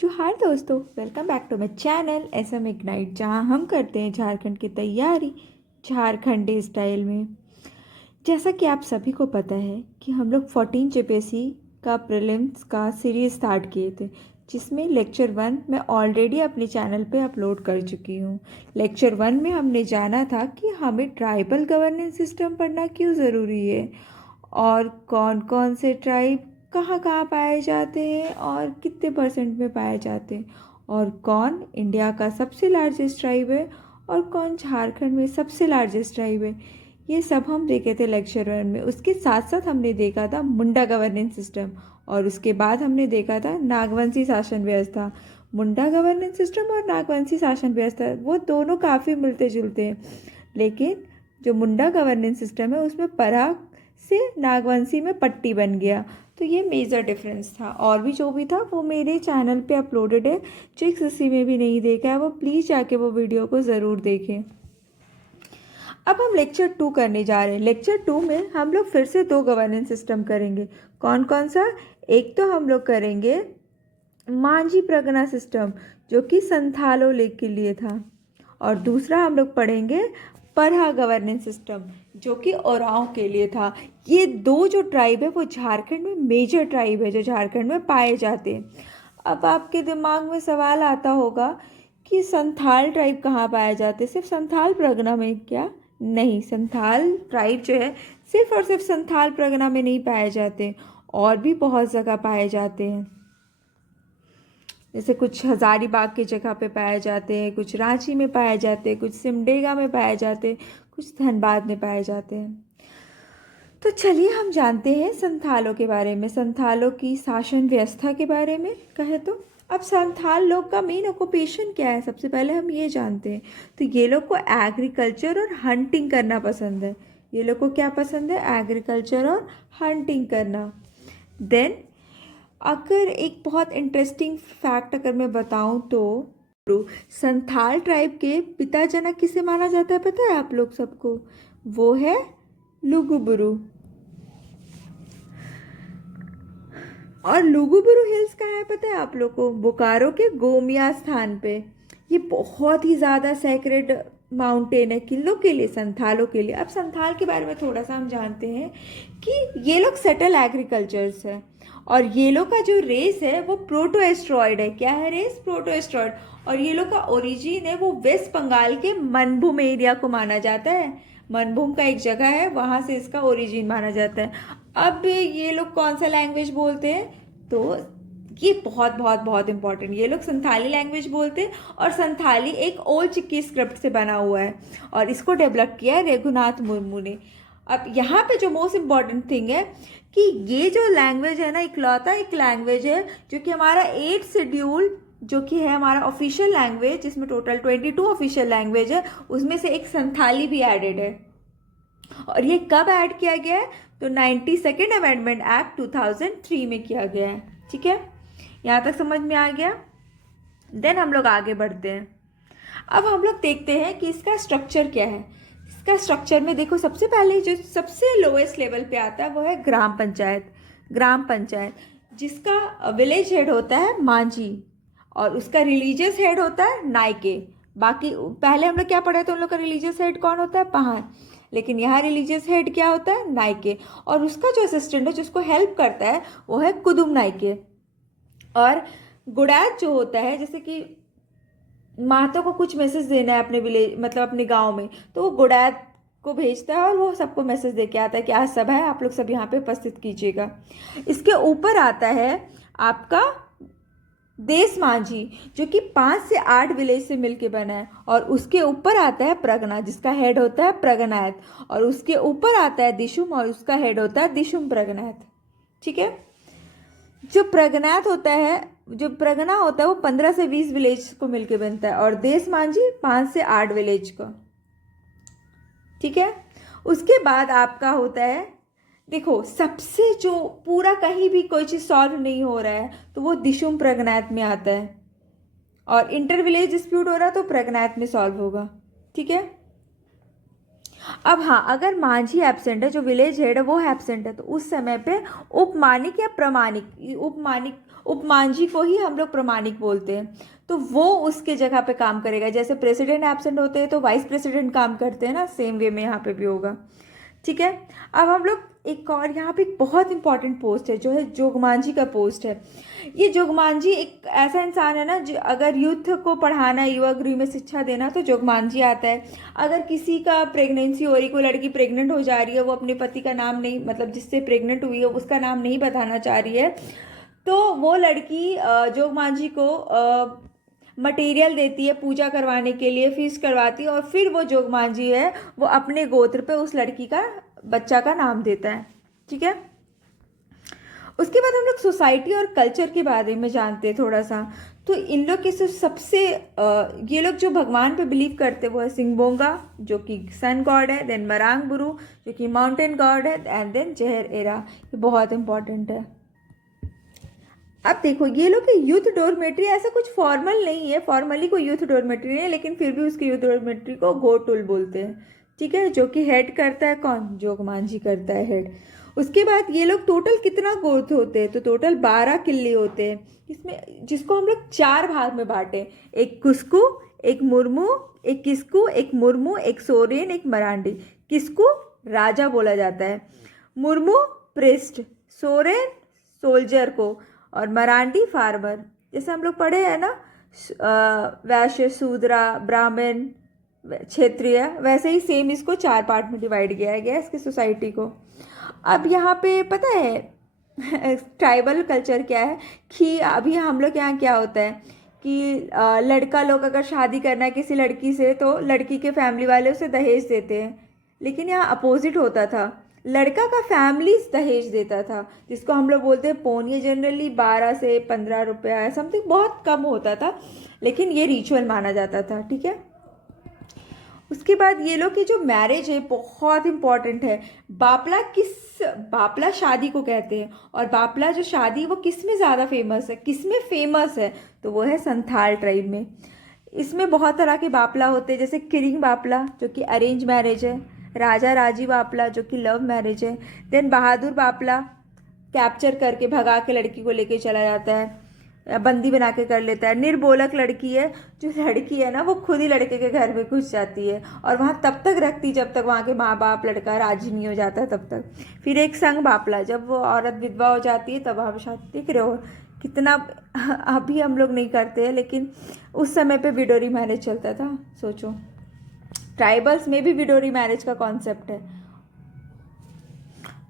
जोहार दोस्तों, welcome back to my channel SM ignite, जहां हम करते हैं झारखंड की तैयारी झारखंडी स्टाइल में। जैसा कि आप सभी को पता है कि हम लोग 14 JPSC का प्रीलिम्स का सीरीज स्टार्ट किए थे, जिसमें लेक्चर 1 मैं ऑलरेडी अपने चैनल पे अपलोड कर चुकी हूँ। लेक्चर 1 में हमने जाना था कि हमें ट्राइबल गवर्नेंस सिस्टम पढ़ना क्यों ज़रूरी है और कौन कौन से ट्राइब कहाँ कहाँ पाए जाते हैं और कितने परसेंट में पाए जाते हैं, और कौन इंडिया का सबसे लार्जेस्ट ट्राइब है और कौन झारखंड में सबसे लार्जेस्ट ट्राइब है। ये सब हम देखे थे लेक्चर 1 में। उसके साथ साथ हमने देखा था मुंडा गवर्नेंस सिस्टम, और उसके बाद हमने देखा था नागवंशी शासन व्यवस्था। मुंडा गवर्नेंस सिस्टम और नागवंशी शासन व्यवस्था वो दोनों काफ़ी मिलते जुलते हैं, लेकिन जो मुंडा गवर्नेंस सिस्टम है उसमें पराग से नागवंशी में पट्टी बन गया, तो ये मेजर डिफरेंस था। और भी जो भी था वो मेरे चैनल पे अपलोडेड है। जो किसी में भी नहीं देखा है वो प्लीज़ जाके वो वीडियो को ज़रूर देखें। अब हम लेक्चर 2 करने जा रहे हैं। लेक्चर 2 में हम लोग फिर से 2 गवर्नेंस सिस्टम करेंगे। कौन कौन सा? एक तो हम लोग करेंगे मांझी प्रगना सिस्टम, जो कि संथालो लेक के लिए था, और दूसरा हम लोग पढ़ेंगे परहा गवर्नेंस सिस्टम, जो कि ओरांव के लिए था। ये दो जो ट्राइब है वो झारखंड में मेजर ट्राइब है, जो झारखंड में पाए जाते हैं। अब आपके दिमाग में सवाल आता होगा कि संथाल ट्राइब कहाँ पाए जाते हैं? सिर्फ संथाल परगना में क्या? नहीं, संथाल ट्राइब जो है सिर्फ और सिर्फ संथाल परगना में नहीं पाए जाते, और भी बहुत जगह पाए जाते हैं। जैसे कुछ हज़ारीबाग की जगह पे पाए जाते हैं, कुछ रांची में पाए जाते हैं, कुछ सिमडेगा में पाए जाते हैं, कुछ धनबाद में पाए जाते हैं। तो चलिए हम जानते हैं संथालों के बारे में, संथालों की शासन व्यवस्था के बारे में कहे तो। अब संथाल लोग का मेन ऑक्यूपेशन क्या है, सबसे पहले हम ये जानते हैं। तो ये लोग को एग्रीकल्चर और हंटिंग करना पसंद है। ये लोग को क्या पसंद है? एग्रीकल्चर और हंटिंग करना। देन अगर एक बहुत इंटरेस्टिंग फैक्ट अगर मैं बताऊं तो संथाल ट्राइब के पिता जनक किसे माना जाता है पता है आप लोग सबको? वो है लुगुबुरु। और लुगुबुरु हिल्स कहाँ है पता है आप लोग को? बोकारो के गोमिया स्थान पे। ये बहुत ही ज़्यादा सैक्रेड माउंटेन है किन लोग के लिए? संथालों के लिए। अब संथाल के बारे में थोड़ा सा हम जानते हैं कि ये लोग सेटल एग्रीकल्चर्स है, और ये लोग का जो रेस है वो प्रोटो एस्ट्रॉयड है। क्या है रेस? Proto asteroid. और ये लोग का ओरिजिन है वो वेस्ट बंगाल के मनभूम एरिया को माना जाता है। मनभूम का एक जगह है, वहाँ से इसका ओरिजिन माना जाता है। अब ये लोग कौन सा लैंग्वेज बोलते हैं? तो ये बहुत बहुत बहुत इंपॉर्टेंट, ये लोग संथाली लैंग्वेज बोलते हैं, और संथाली एक ओल्ड चिक्की स्क्रिप्ट से बना हुआ है, और इसको डेवलप किया है रघुनाथ मुर्मू ने। अब यहाँ पे जो मोस्ट इम्पॉर्टेंट थिंग है कि ये जो लैंग्वेज है ना, इकलौता एक लैंग्वेज है जो कि हमारा 8 शेड्यूल जो कि है हमारा ऑफिशियल लैंग्वेज, जिसमें टोटल 22 ऑफिशियल लैंग्वेज है, उसमें से एक संथाली भी एडेड है। और ये कब ऐड किया गया है? तो 92nd अमेंडमेंट एक्ट 2003 में किया गया है। ठीक है, यहाँ तक समझ में आ गया। देन हम लोग आगे बढ़ते हैं। अब हम लोग देखते हैं कि इसका स्ट्रक्चर क्या है। इसका स्ट्रक्चर में देखो, सबसे पहले जो सबसे लोएस्ट लेवल पे आता है वो है ग्राम पंचायत। ग्राम पंचायत जिसका विलेज हेड होता है मांझी, और उसका रिलीजियस हेड होता है नायके। बाकी पहले हम लोग क्या पढ़े थे, उन लोग का रिलीजियस हेड कौन होता है? पहाड़। लेकिन यहाँ रिलीजियस हेड क्या होता है? नायके। और उसका जो असिस्टेंट है जिसको हेल्प करता है वो है कुदुम नायके। और गुड़ैत जो होता है, जैसे कि महतो को कुछ मैसेज देना है अपने विलेज मतलब अपने गांव में, तो वो गुड़ैत को भेजता है और वो सबको मैसेज दे के आता है कि आज सभा है, आप लोग सब यहाँ पे उपस्थित कीजिएगा। इसके ऊपर आता है आपका देश मांझी, जो कि 5 से 8 विलेज से मिलके बना है, और उसके ऊपर आता है प्रगना, जिसका हेड होता है प्रगनायत, और उसके ऊपर आता है दिशुम, और उसका हेड होता है दिशुम प्रगनायत। ठीक है, जो प्रगनायत होता है, जो प्रगना होता है वो 15 से 20 विलेज को मिलके बनता है, और देश मांझी 5 से 8 विलेज को। ठीक है, उसके बाद आपका होता है, देखो सबसे जो पूरा कहीं भी कोई चीज़ सॉल्व नहीं हो रहा है तो वो दिशुम प्रगनायत में आता है, और इंटर विलेज डिस्प्यूट हो रहा है तो प्रगनायत में सॉल्व होगा। ठीक है, अब हाँ, अगर मांझी एब्सेंट है, जो विलेज हेड है वो एब्सेंट है, तो उस समय पे उपमानिक या प्रमाणिक, उपमांझी को ही हम लोग प्रमाणिक बोलते हैं, तो वो उसके जगह पे काम करेगा। जैसे प्रेसिडेंट एब्सेंट होते हैं तो वाइस प्रेसिडेंट काम करते हैं ना, सेम वे में यहाँ पे भी होगा। ठीक है। अब हम लोग एक और यहाँ पे एक बहुत इंपॉर्टेंट पोस्ट है जो है जोगमांझी का पोस्ट है। ये जोगमांझी एक ऐसा इंसान है ना, जो अगर यूथ को पढ़ाना, युवा गृह में शिक्षा देना, तो जोगमांझी आता है। अगर किसी का प्रेगनेंसी हो रही, कोई लड़की प्रेग्नेंट हो जा रही है, वो अपने पति का नाम नहीं, मतलब जिससे प्रेग्नेंट हुई है उसका नाम नहीं बताना चाह रही है, तो वो लड़की जोगमांझी को मटेरियल देती है पूजा करवाने के लिए, फीस करवाती है, और फिर वो जोगमांझी है वो अपने गोत्र पे उस लड़की का बच्चा का नाम देता है। ठीक है। उसके बाद हम लोग सोसाइटी और कल्चर के बारे में जानते हैं थोड़ा सा। तो इन लोग के सबसे ये लोग जो भगवान पे बिलीव करते हैं वो है सिंगबोंगा, जो कि सन गॉड है, देन मरांग बुरु जो कि माउंटेन गॉड है, एंड देन जहर एरा, ये बहुत इंपॉर्टेंट है। अब देखो, ये लोग की यूथ डोरमेट्री ऐसा कुछ फॉर्मल नहीं है, फॉर्मली कोई यूथ डोरमेट्री नहीं है, लेकिन फिर भी उसकी यूथ डोरमेट्री को गोटुल बोलते हैं। ठीक है। जो कि हेड करता है कौन? जोगमांझी करता है हेड। उसके बाद ये लोग टोटल कितना गोत्र होते हैं? तो टोटल 12 किले होते हैं इसमें, जिसको हम लोग 4 भाग में बांटे, एक कुस्कू, एक मुर्मू, एक किस्कू, एक मुर्मू, एक सोरेन, एक मरांडी। किस्कू राजा बोला जाता है, मुर्मू प्रिस्ट, सोरेन सोल्जर को, और मरांडी फार्मर। जैसे हम लोग पढ़े हैं ना, वैश्य, शूद्रा, ब्राह्मण, क्षेत्रीय, वैसे ही सेम इसको 4 पार्ट में डिवाइड किया गया है इसकी सोसाइटी को। अब यहाँ पे पता है ट्राइबल कल्चर क्या है, कि अभी हम लोग यहाँ क्या होता है कि लड़का लोग अगर शादी करना है किसी लड़की से, तो लड़की के फैमिली वाले उसे दहेज देते हैं, लेकिन यहाँ अपोजिट होता था, लड़का का फैमिली दहेज देता था, जिसको हम लोग बोलते हैं पोन। ये जनरली 12 से 15 रुपया समथिंग, बहुत कम होता था, लेकिन ये रिचुअल माना जाता था। ठीक है। उसके बाद ये लोग की जो मैरिज है बहुत इंपॉर्टेंट है। बापला शादी को कहते हैं, और बापला जो शादी वो किस में ज़्यादा फेमस है, किस में फेमस है? तो वो है संथाल ट्राइब में। इसमें बहुत तरह के बापला होते हैं, जैसे किरिंग बापला जो कि अरेंज मैरिज है, राजा राजी बापला जो कि लव मैरिज है, देन बहादुर बापला कैप्चर करके भगा के लड़की को लेके चला जाता है, बंदी बना के कर लेता है। निर्बोलक लड़की है, जो लड़की है ना वो खुद ही लड़के के घर में घुस जाती है और वहाँ तब तक रखती जब तक वहाँ के माँ बाप लड़का राजी नहीं हो जाता तब तक। फिर एक संग बापला, जब वो औरत विधवा हो जाती है तब वहाँ शादी। देख रहे हो कितना, अभी हम लोग नहीं करते हैं, लेकिन उस समय पे विडोरी मैरिज चलता था। सोचो, ट्राइबल्स में भी विडोरी मैरिज का कॉन्सेप्ट है।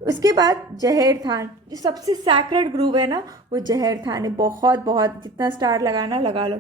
उसके बाद जहेर थान, जो सबसे सैक्रेड ग्रूव है ना, वो जहेर थान है। बहुत बहुत जितना स्टार लगाना लगा लो।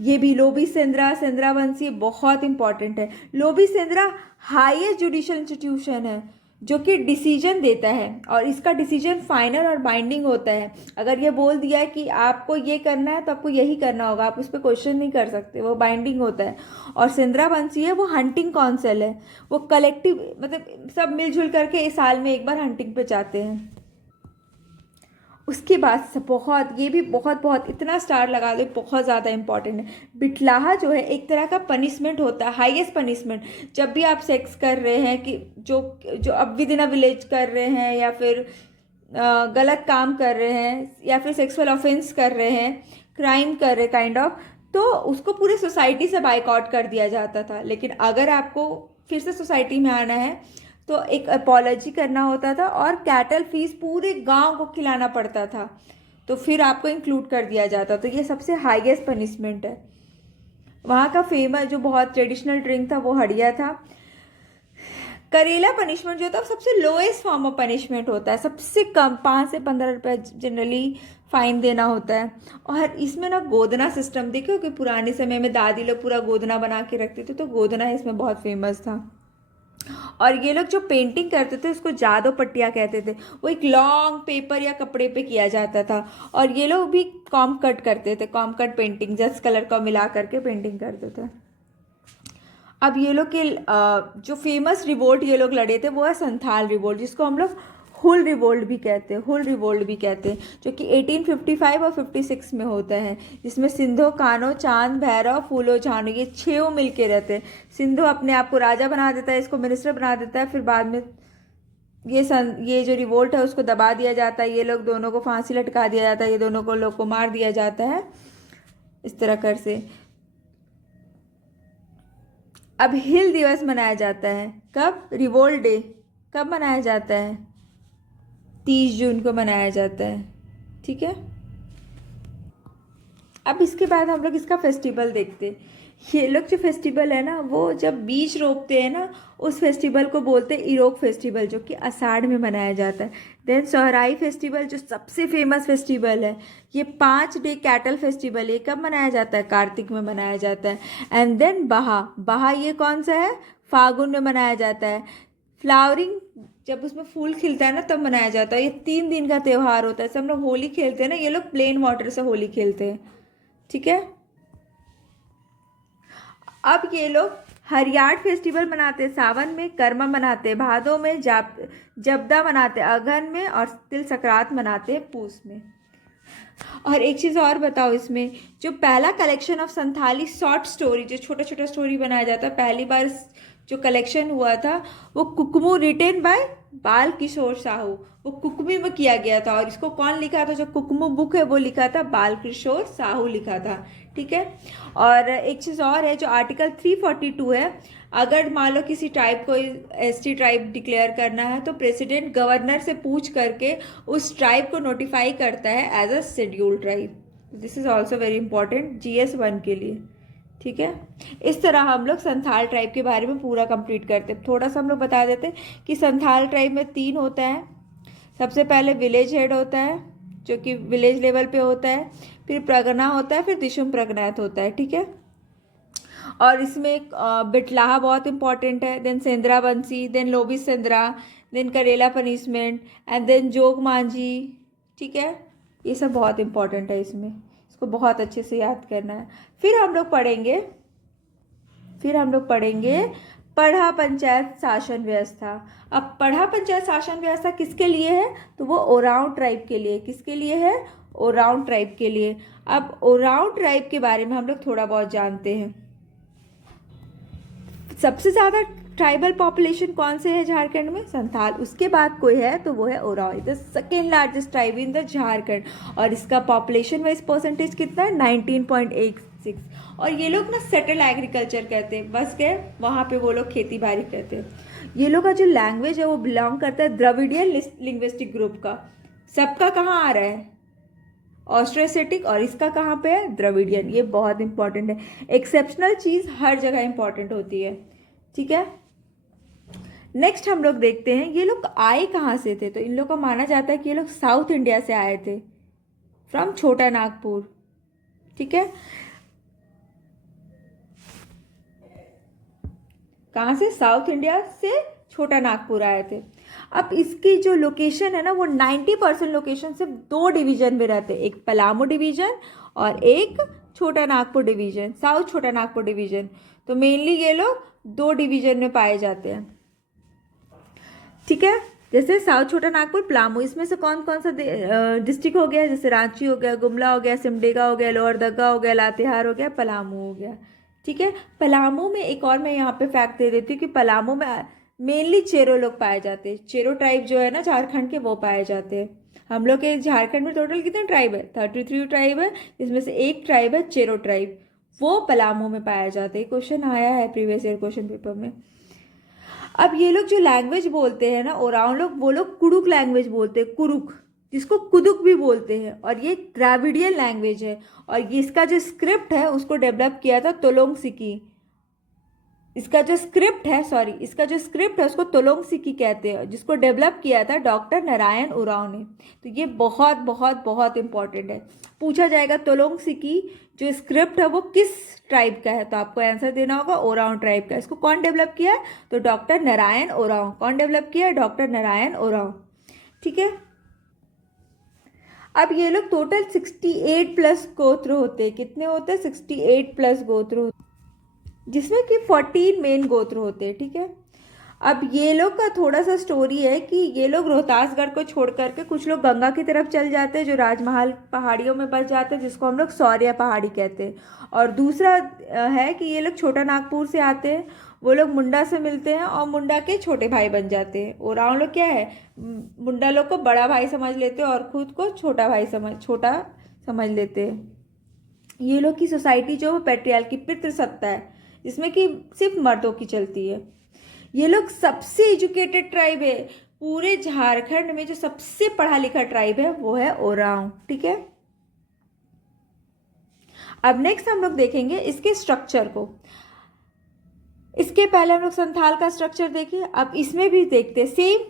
ये भी लोबी सेंद्रा, सेंद्रा वंशी बहुत इंपॉर्टेंट है। Lobby Shendra highest judicial institution है जो कि डिसीजन देता है, और इसका डिसीजन फाइनल और बाइंडिंग होता है। अगर ये बोल दिया है कि आपको ये करना है तो आपको यही करना होगा, आप उस पर क्वेश्चन नहीं कर सकते, वो बाइंडिंग होता है। और सेंद्रा वंशी है वो हंटिंग काउंसिल है, वो कलेक्टिव, मतलब सब मिलजुल करके इस साल में एक बार हंटिंग पे जाते हैं। उसके बाद से बहुत, ये भी बहुत बहुत इतना स्टार लगा दो, बहुत ज़्यादा इंपॉर्टेंट है। बिटलाहा जो है एक तरह का पनिशमेंट होता है, हाईएस्ट पनिशमेंट। जब भी आप सेक्स कर रहे हैं, कि जो जो अब विद इन अ विलेज कर रहे हैं, या फिर गलत काम कर रहे हैं, या फिर सेक्सुअल ऑफेंस कर रहे हैं, क्राइम कर रहे काइंड ऑफ, तो उसको पूरे सोसाइटी से बाइकआउट कर दिया जाता था। लेकिन अगर आपको फिर से सोसाइटी में आना है तो एक अपॉलॉजी करना होता था, और कैटल फीस पूरे गांव को खिलाना पड़ता था, तो फिर आपको इंक्लूड कर दिया जाता। तो ये सबसे हाईएस्ट पनिशमेंट है। वहाँ का फेमस जो बहुत ट्रेडिशनल ड्रिंक था वो हड़िया था। करेला पनिशमेंट जो था सबसे लोएस्ट फॉर्म ऑफ पनिशमेंट होता है, सबसे कम 5 से 15 रुपये जनरली फाइन देना होता है। और इसमें ना गोदना सिस्टम, देखो कि पुराने समय में दादी लोग पूरा गोदना बना के रखते थे, तो गोदना इसमें बहुत फेमस था। और ये लोग जो पेंटिंग करते थे उसको जादू पट्टिया कहते थे। वो एक लॉन्ग पेपर या कपड़े पे किया जाता था, और ये लोग भी कॉम कट करते थे, com cut painting, just colour का मिला करके पेंटिंग करते थे। अब ये लोग के जो फेमस रिवोल्ट ये लोग लड़े थे वो है संथाल रिवोल्ट, जिसको हम लोग हुल रिवोल्ट भी कहते हैं, हुल रिवोल्ट भी कहते हैं, जो कि 1855 और 56 में होता है, जिसमें सिंधो कान्हो चांद भैरव फूलो झानो ये छह मिलके रहते हैं। सिंधु अपने आप को राजा बना देता है, इसको मिनिस्टर बना देता है, फिर बाद में ये जो रिवोल्ट है उसको दबा दिया जाता है, ये लोग दोनों को फांसी लटका दिया जाता है, ये दोनों को लोग को मार दिया जाता है इस तरह कर से। अब हिल दिवस मनाया जाता है कब? रिवोल्ट डे कब मनाया जाता है? 30 जून को मनाया जाता है, ठीक है। अब इसके बाद हम लोग इसका फेस्टिवल देखते हैं। ये लोग जो फेस्टिवल है ना, वो जब बीज रोपते हैं ना, उस फेस्टिवल को बोलते हैं इरोक फेस्टिवल, जो कि आषाढ़ में मनाया जाता है। देन सोहराई फेस्टिवल जो सबसे फेमस फेस्टिवल है, ये 5 डे कैटल फेस्टिवल, ये कब मनाया जाता है? कार्तिक में मनाया जाता है। एंड देन बहा, बहा ये कौन सा है? फागुन में मनाया जाता है। फ्लावरिंग जब उसमें फूल खिलता है ना तब मनाया जाता है। ये 3 दिन का त्यौहार होता है। जैसे हम लोग होली खेलते हैं ना, ये लोग प्लेन वाटर से होली खेलते हैं, ठीक है। अब ये लोग हरियाट फेस्टिवल मनाते हैं सावन में, कर्मा मनाते हैं भादों में, जबदा मनाते हैं अगहन में, और तिल संक्रांत मनाते हैं पूस में। और एक चीज़ और बताओ, इसमें जो पहला collection of Santhali short story, जो छोटा छोटा स्टोरी बनाया जाता है, पहली बार जो कलेक्शन हुआ था वो कुकमू रिटेन बाय बाल किशोर साहू, वो कुकमी में किया गया था। और इसको कौन लिखा था? जो कुकमू बुक है वो लिखा था बाल किशोर साहू लिखा था, ठीक है। और एक चीज़ और है, जो आर्टिकल 342 है, अगर मान लो किसी ट्राइब को एसटी ट्राइब डिक्लेयर करना है तो प्रेसिडेंट गवर्नर से पूछ करके उस ट्राइब को नोटिफाई करता है as a scheduled tribe. This is also very important GS1 के लिए, ठीक है। इस तरह हम लोग संथाल ट्राइब के बारे में पूरा कंप्लीट करते हैं। थोड़ा सा हम लोग बता देते हैं कि संथाल ट्राइब में 3 होता है। सबसे पहले विलेज हेड होता है, जो कि विलेज लेवल पे होता है, फिर प्रगना होता है, फिर दिशुम प्रगनायत होता है, ठीक है। और इसमें एक बिटलाहा बहुत इंपॉर्टेंट है, देन सेंद्रा बंसी, देन लोबी सेंद्रा, देन करेला पनिशमेंट, एंड देन जोग मांझी, ठीक है। ये सब बहुत इंपॉर्टेंट है, इसमें इसको बहुत अच्छे से याद करना है। फिर हम लोग पढ़ेंगे पढ़ा पंचायत शासन व्यवस्था। अब पढ़ा पंचायत शासन व्यवस्था किसके लिए है? तो वो ओरांव ट्राइब के लिए। किसके लिए है? ओरांव ट्राइब के लिए। अब ओरांव ट्राइब के बारे में हम लोग थोड़ा बहुत जानते हैं। सबसे ज़्यादा ट्राइबल पॉपुलेशन कौन से है झारखंड में? संथाल। उसके बाद कोई है तो वो है Oram, the second largest tribe in the Jharkhand. और इसका पॉपुलेशन वाइज परसेंटेज कितना है? 19.86। और ये लोग ना सेटल एग्रीकल्चर कहते हैं, बस गए वहाँ पे वो लोग खेती बाड़ी करते हैं। ये लोग का जो लैंग्वेज है वो बिलोंग करता है द्रविडियन लिंग्विस्टिक ग्रुप का। सबका कहाँ आ रहा है? ऑस्ट्रोएशियाटिक। और इसका कहाँ पे है? द्रविडियन। ये बहुत इंपॉर्टेंट है। एक्सेप्शनल चीज़ हर जगह इंपॉर्टेंट होती है, ठीक है। नेक्स्ट हम लोग देखते हैं ये लोग आए कहाँ से थे। तो इन लोग को माना जाता है कि ये लोग साउथ इंडिया से आए थे, फ्रॉम छोटा नागपुर, ठीक है। कहाँ से? साउथ इंडिया से छोटा नागपुर आए थे। अब इसकी जो लोकेशन है ना, वो 90% लोकेशन सिर्फ 2 डिवीजन में रहते हैं, एक पलामू डिवीजन और एक छोटा नागपुर डिवीजन, साउथ छोटा नागपुर डिवीजन। तो मेनली ये लोग 2 डिवीजन में पाए जाते हैं, ठीक है। जैसे साउथ छोटा नागपुर, पलामू, इसमें से कौन कौन सा डिस्ट्रिक्ट हो गया? जैसे रांची हो गया, गुमला हो गया, सिमडेगा हो गया, लोहरदगा हो गया, लातेहार हो गया, पलामू हो गया, ठीक है। पलामू में एक और मैं यहाँ पे फैक्ट दे देती हूँ कि पलामू में मेनली चेरो लोग पाए जाते हैं। चेरो ट्राइब जो है ना झारखंड के, वो पाए जाते हैं। हम लोग के झारखंड में टोटल कितने ट्राइब है? 33 ट्राइब है, जिसमें से एक ट्राइब है चेरो ट्राइब, वो पलामू में पाया जाता है। क्वेश्चन आया है प्रीवियस ईयर क्वेश्चन पेपर में। अब ये लोग जो लैंग्वेज बोलते हैं ना ओरांव लोग, वो लोग कुडुक लैंग्वेज बोलते हैं, कुरुक, जिसको कुदुक भी बोलते हैं। और ये द्राविडियन लैंग्वेज है। और ये इसका जो स्क्रिप्ट है उसको डेवलप किया था तोलोंग सिकी। इसका जो स्क्रिप्ट है उसको तोलोंग सिकी कहते हैं, जिसको डेवलप किया था डॉक्टर नारायण उरांव ने। तो ये बहुत बहुत बहुत इंपॉर्टेंट है, पूछा जाएगा तोलोंग सिकी जो स्क्रिप्ट है वो किस ट्राइब का है, तो आपको आंसर देना होगा ओरांव ट्राइब का। इसको कौन डेवलप किया है? तो डॉक्टर नारायण उरांव। कौन डेवलप किया है? डॉक्टर नारायण उरांव, ठीक है। अब ये लोग टोटल 68+ गोत्र होते हैं। कितने होते हैं? 68+ गोत्र होते हैं, जिसमें कि 14 मेन गोत्र होते हैं, ठीक है। अब ये लोग का थोड़ा सा स्टोरी है कि ये लोग रोहतासगढ़ को छोड़ करके कुछ लोग गंगा की तरफ चल जाते हैं, जो राजमहल पहाड़ियों में बस जाते हैं, जिसको हम लोग सौर्या पहाड़ी कहते हैं। और दूसरा है कि ये लोग छोटा नागपुर से आते हैं, वो लोग मुंडा से मिलते हैं और मुंडा के छोटे भाई बन जाते हैं। ओराव लोग क्या है, मुंडा लोग को बड़ा भाई समझ लेते हैं और खुद को छोटा समझ लेते हैं। ये लोग की सोसाइटी जो पेट्रियाल की पितृसत्ता है, जिसमें कि सिर्फ मर्दों की चलती है। ये लोग सबसे एजुकेटेड ट्राइब है पूरे झारखंड में, जो सबसे पढ़ा लिखा ट्राइब है वो है ओरांव। ठीक है, अब नेक्स्ट हम लोग देखेंगे इसके स्ट्रक्चर को। इसके पहले हम लोग संथाल का स्ट्रक्चर देखे, अब इसमें भी देखते हैं सेम।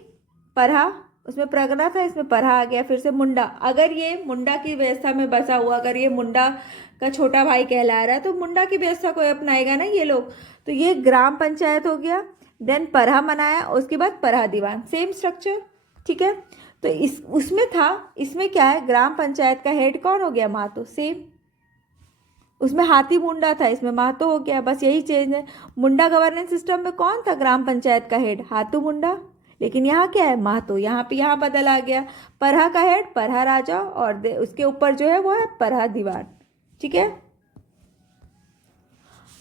परहा, उसमें परगना था, इसमें परहा आ गया। फिर से मुंडा, अगर ये मुंडा की व्यवस्था में बसा हुआ, अगर ये मुंडा का छोटा भाई कहला रहा है तो मुंडा की व्यवस्था कोई अपनाएगा ना ये लोग। तो ये ग्राम पंचायत हो गया, देन परहा मनाया, उसके बाद परहा दीवान, सेम स्ट्रक्चर। ठीक है, तो इस उसमें था, इसमें क्या है, ग्राम पंचायत का हेड कौन हो गया, महतो, सेम। उसमें हाथी मुंडा था, इसमें महतो हो गया, बस यही चेंज है। मुंडा गवर्नेंस सिस्टम में कौन था ग्राम पंचायत का हेड, हाथू मुंडा, लेकिन यहाँ क्या है, महतो। यहाँ बदल आ गया, परहा का हेड परहा राजा, और उसके ऊपर जो है वो है परहा दीवान। ठीक है,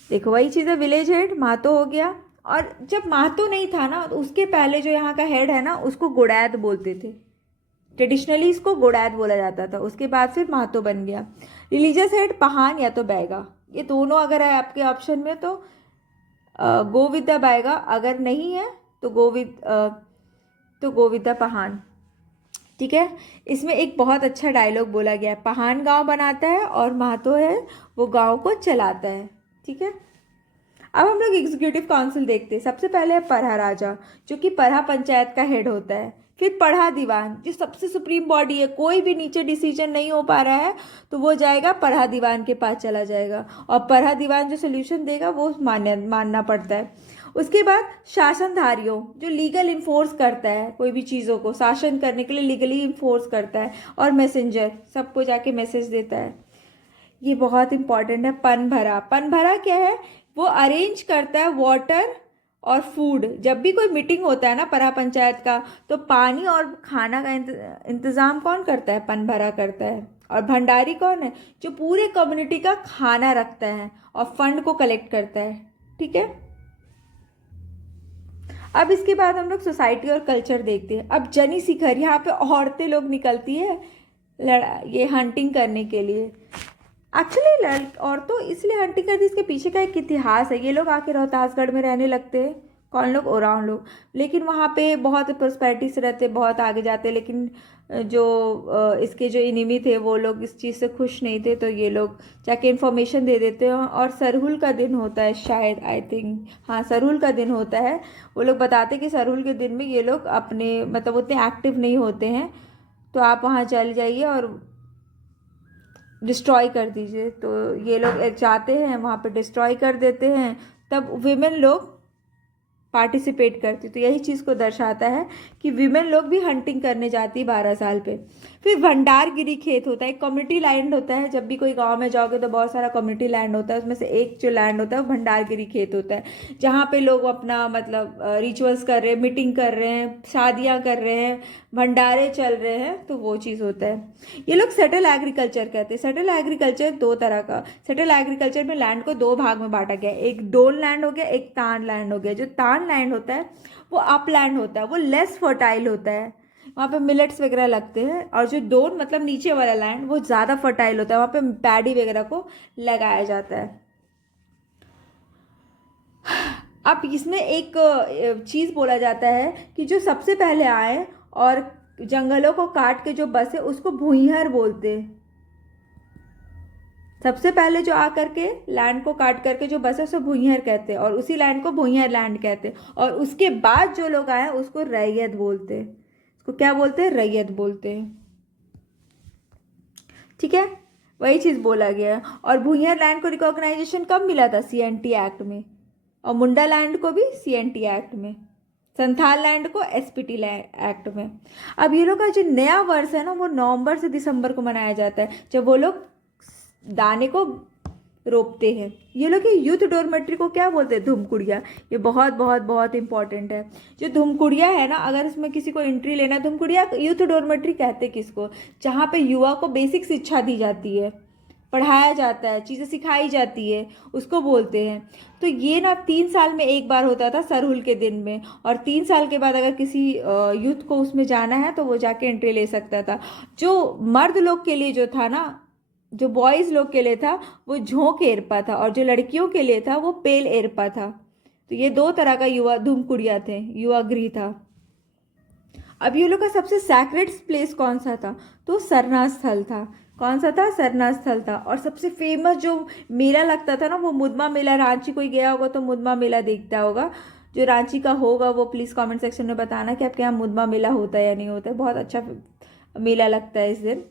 देखो वही चीज़ है, विलेज हेड महतो हो गया। और जब महतो नहीं था ना, तो उसके पहले जो यहाँ का हेड है ना, उसको गोड़ैत बोलते थे। ट्रेडिशनली इसको गोड़ैत बोला जाता था, उसके बाद फिर महतो बन गया। रिलीजियस हेड पहान या तो बैगा, ये दोनों अगर है आपके ऑप्शन में तो गो विद द बैगा, अगर नहीं है तो गो विद द पहान। ठीक है, इसमें एक बहुत अच्छा डायलॉग बोला गया है, पहान गांव बनाता है और महतो है वो गांव को चलाता है। ठीक है, अब हम लोग एग्जीक्यूटिव काउंसिल देखते हैं। सबसे पहले है परहा राजा, जो कि परहा पंचायत का हेड होता है। फिर परहा दीवान, जो सबसे सुप्रीम बॉडी है, कोई भी नीचे डिसीजन नहीं हो पा रहा है तो वो जाएगा परहा दीवान के पास चला जाएगा, और परहा दीवान जो सोल्यूशन देगा वो मानना पड़ता है। उसके बाद शासनधारियों, जो लीगल इन्फोर्स करता है, कोई भी चीज़ों को शासन करने के लिए लीगली इन्फोर्स करता है। और मैसेंजर, सबको जाके मैसेज देता है। ये बहुत इंपॉर्टेंट है। पनभरा, पनभरा क्या है, वो अरेंज करता है वाटर और फूड। जब भी कोई मीटिंग होता है ना परहा पंचायत का, तो पानी और खाना का इंतज़ाम कौन करता है, पनभरा करता है। और भंडारी कौन है, जो पूरे कम्युनिटी का खाना रखता है और फंड को कलेक्ट करता है। ठीक है, अब इसके बाद हम लोग सोसाइटी और कल्चर देखते हैं। अब जनी शिखर, यहाँ पे औरतें लोग निकलती है ये हंटिंग करने के लिए। एक्चुअली औरतों इसलिए हंटिंग करती है, इसके पीछे का एक इतिहास है। ये लोग आके रोहतासगढ़ में रहने लगते हैं, कौन लोग, ओरांव लोग। लेकिन वहाँ पे बहुत प्रोस्पेरिटी से रहते, बहुत आगे जाते, लेकिन जो इसके जो इनिमी थे वो लोग इस चीज़ से खुश नहीं थे, तो ये लोग जाके इन्फॉर्मेशन दे देते हैं। और सरहुल का दिन होता है शायद, आई थिंक, हाँ सरहुल का दिन होता है। वो लोग बताते कि सरहुल के दिन में ये लोग अपने मतलब उतने एक्टिव नहीं होते हैं, तो आप वहाँ चल जाइए और डिस्ट्रॉय कर दीजिए। तो ये लोग जाते हैं वहाँ पे, डिस्ट्रॉय कर देते हैं, तब विमेन लोग पार्टिसिपेट करती। तो यही चीज़ को दर्शाता है कि विमेन लोग भी हंटिंग करने जाती 12 साल पे। फिर भंडारगिरी खेत होता है, एक कम्युनिटी लैंड होता है। जब भी कोई गांव में जाओगे तो बहुत सारा कम्युनिटी लैंड होता है, उसमें से एक जो लैंड होता है वो भंडारगिरी खेत होता है, जहाँ पे लोग अपना मतलब रिचुअल्स कर रहे हैं, मीटिंग कर रहे हैं, शादियाँ कर रहे हैं, भंडारे चल रहे हैं, तो वो चीज़ होता है। ये लोग सेटल एग्रीकल्चर कहते हैं। सेटल एग्रीकल्चर दो तरह का, सेटल एग्रीकल्चर में लैंड को दो भाग में बांटा गया है, एक डोन लैंड हो गया, एक तान लैंड हो गया। जो तान लैंड होता है वो अपलैंड होता है, वो लेस फर्टाइल होता है, वहाँ पे मिलेट्स वगैरह लगते हैं। और जो डोन मतलब नीचे वाला लैंड, वो ज़्यादा फर्टाइल होता है, वहाँ पे पैडी वगैरह को लगाया जाता है। अब इसमें एक चीज़ बोला जाता है कि जो सबसे पहले आए और जंगलों को काट के जो बसे, उसको भूंइहर बोलते हैं। सबसे पहले जो आकर के लैंड को काट करके जो बसे, उसे भूंइहर कहते हैं, और उसी लैंड को भूंइहर लैंड कहते हैं। और उसके बाद जो लोग आए उसको रैयत बोलते हैं। उसको क्या बोलते हैं, रैयत बोलते हैं। ठीक है, वही चीज़ बोला गया है। और भूंइहर लैंड को रिकॉग्नाइजेशन कब मिला था, सीएनटी एक्ट में, और मुंडा लैंड को भी सीएनटी एक्ट में, संथाल लैंड को एसपीटी एक्ट में। अब ये लोग का जो नया वर्ष है ना, वो नवंबर से दिसंबर को मनाया जाता है, जब वो लोग दाने को रोपते हैं। ये लोग यूथ डॉर्मेट्री को क्या बोलते हैं? धुमकुड़िया। ये बहुत बहुत बहुत इंपॉर्टेंट है। जो धुमकुड़िया है ना, अगर इसमें किसी को एंट्री लेना है, धुमकुड़िया यूथ डॉर्मेट्री कहते हैं किसको? जहाँ पे युवा को बेसिक शिक्षा दी जाती है, पढ़ाया जाता है, चीज़ें सिखाई जाती है, उसको बोलते हैं। तो ये ना 3 साल में एक बार होता था सरहुल के दिन में, और 3 साल के बाद अगर किसी यूथ को उसमें जाना है तो वो जाके एंट्री ले सकता था। जो मर्द लोग के लिए जो था ना, जो बॉयज़ लोग के लिए था वो झोंक एरपा था, और जो लड़कियों के लिए था वो पेल एरपा था। तो ये 2 तरह का युवा धूमकुड़िया थे, युवा गृह था। अब ये लोग का सबसे सैक्रेड प्लेस कौन सा था? तो सरना स्थल था। कौन सा था? सरना स्थल था। और सबसे फेमस जो मेला लगता था ना, वो मुदमा मेला। रांची कोई गया होगा तो मुदमा मेला देखता होगा। जो रांची का होगा वो प्लीज़ कमेंट सेक्शन में बताना कि आपके यहाँ मुदमा मेला होता है या नहीं होता है। बहुत अच्छा मेला लगता है इस दिन।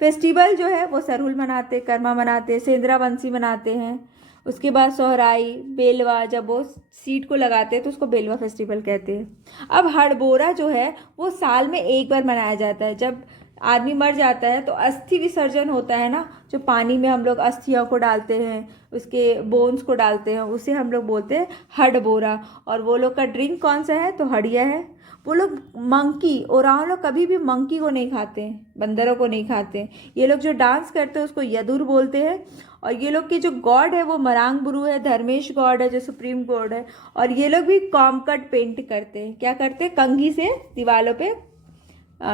फेस्टिवल जो है वो सरहुल मनाते, कर्मा मनाते, सेंद्रा बंसी मनाते हैं। उसके बाद सोहराई, बेलवा, जब वो सीड को लगाते हैं तो उसको बेलवा फेस्टिवल कहते हैं। अब हड़बोरा जो है वो साल में एक बार मनाया जाता है। जब आदमी मर जाता है तो अस्थि विसर्जन होता है ना, जो पानी में हम लोग अस्थियों को डालते हैं, उसके बोन्स को डालते हैं, उसे हम लोग बोलते हैं हड़बोरा। और वो लोग का ड्रिंक कौन सा है? तो हड़िया है। वो लोग मंकी, ओराव लोग कभी भी मंकी को नहीं खाते हैं, बंदरों को नहीं खाते हैं। ये लोग जो डांस करते हैं उसको यदुर बोलते हैं। और ये लोग के जो गॉड है वो मरांग बुरु है, धर्मेश गॉड है जो सुप्रीम गॉड है। और ये लोग भी कॉमकट पेंट करते हैं। क्या करते हैं? कंघी से दीवारों पे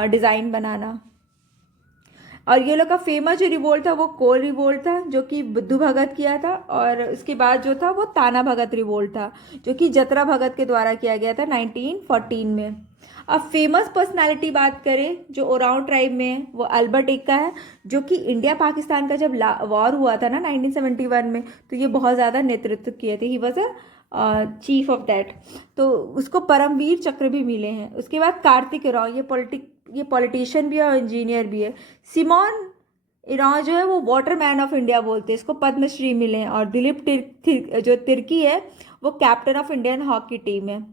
डिज़ाइन बनाना। और ये लोग का फेमस जो रिवोल्ट था वो कोल रिवोल्ट था, जो कि बुद्धू भगत किया था। और उसके बाद जो था वो ताना भगत रिवोल्ट था, जो कि जतरा भगत के द्वारा किया गया था 1914 में। अब फेमस पर्सनालिटी बात करें जो ओरांव ट्राइब में है, वो अल्बर्ट एक्का है, जो कि इंडिया पाकिस्तान का जब वॉर हुआ था ना 1971 में, तो ये बहुत ज़्यादा नेतृत्व किए थे। He was a chief of that. तो उसको परमवीर चक्र भी मिले हैं। उसके बाद कार्तिक उरांव, ये पॉलिटिशियन भी है और इंजीनियर भी है। सिमोन इराव जो है वो वाटर मैन ऑफ इंडिया बोलते हैं, इसको पद्मश्री मिले हैं। और दिलीप जो तिर्की है वो captain of Indian hockey team है।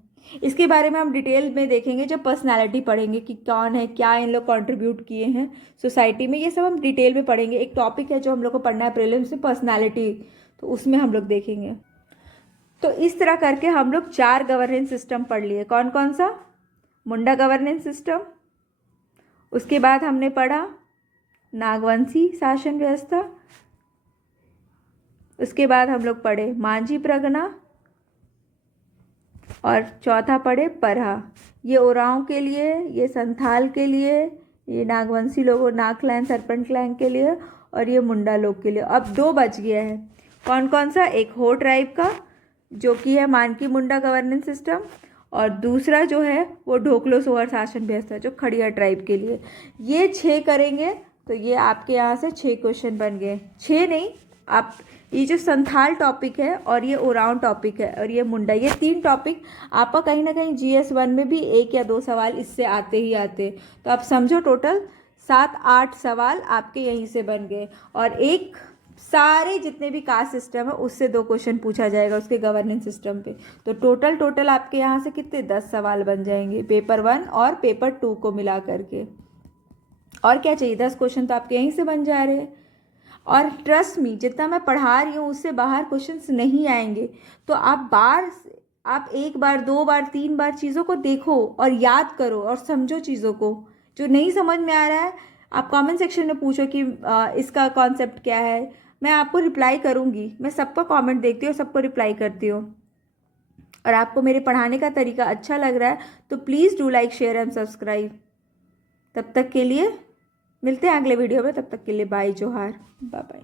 इसके बारे में हम डिटेल में देखेंगे जब पर्सनालिटी पढ़ेंगे कि कौन है, क्या इन लोग कंट्रीब्यूट किए हैं सोसाइटी में। ये सब हम डिटेल में पढ़ेंगे। एक टॉपिक है जो हम लोग को पढ़ना है प्रीलिम्स में, पर्सनालिटी, तो उसमें हम लोग देखेंगे। तो इस तरह करके हम लोग 4 गवर्नेंस सिस्टम पढ़ लिए। कौन कौन सा? मुंडा गवर्नेंस सिस्टम, उसके बाद हमने पढ़ा नागवंशी शासन व्यवस्था, उसके बाद हम लोग पढ़े मांझी प्रगना, और चौथा पढ़े परहा। ये ओरांव के लिए, ये संथाल के लिए, ये नागवंशी लोगों नाग क्लैन सरपंच क्लैन के लिए, और ये मुंडा लोग के लिए। अब 2 बच गया है। कौन कौन सा? एक हो ट्राइब का जो कि है मानकी मुंडा गवर्नेंस सिस्टम, और दूसरा जो है वो ढोकलो सोहर शासन व्यवस्था जो खड़िया ट्राइब के लिए। ये 6 करेंगे तो ये आपके यहाँ से 6 क्वेश्चन बन गए। 6 नहीं, आप ये जो संथाल टॉपिक है और ये ओरांव टॉपिक है और ये मुंडा, ये 3 टॉपिक आपका कहीं ना कहीं GS1 में भी 1 या 2 सवाल इससे आते ही आते। तो आप समझो टोटल 7-8 सवाल आपके यहीं से बन गए। और एक सारे जितने भी कास्ट सिस्टम है उससे 2 क्वेश्चन पूछा जाएगा उसके गवर्नेंस सिस्टम पे। तो टोटल आपके यहाँ से कितने 10 सवाल बन जाएंगे पेपर 1 और पेपर 2 को मिला करके। और क्या चाहिए? 10 क्वेश्चन तो आपके यहीं से बन जा रहे हैं। और ट्रस्ट मी, जितना मैं पढ़ा रही हूँ उससे बाहर क्वेश्चंस नहीं आएंगे। तो आप 1 बार 2 बार 3 बार चीज़ों को देखो और याद करो और समझो चीज़ों को। जो नहीं समझ में आ रहा है आप कमेंट सेक्शन में पूछो कि इसका कॉन्सेप्ट क्या है, मैं आपको रिप्लाई करूँगी। मैं सबका कमेंट देखती हूँ, सबको रिप्लाई करती हूँ। और आपको मेरे पढ़ाने का तरीका अच्छा लग रहा है तो please do like share and subscribe. तब तक के लिए मिलते हैं अगले वीडियो में। तब तक के लिए बाय, जोहार, बाय बाय।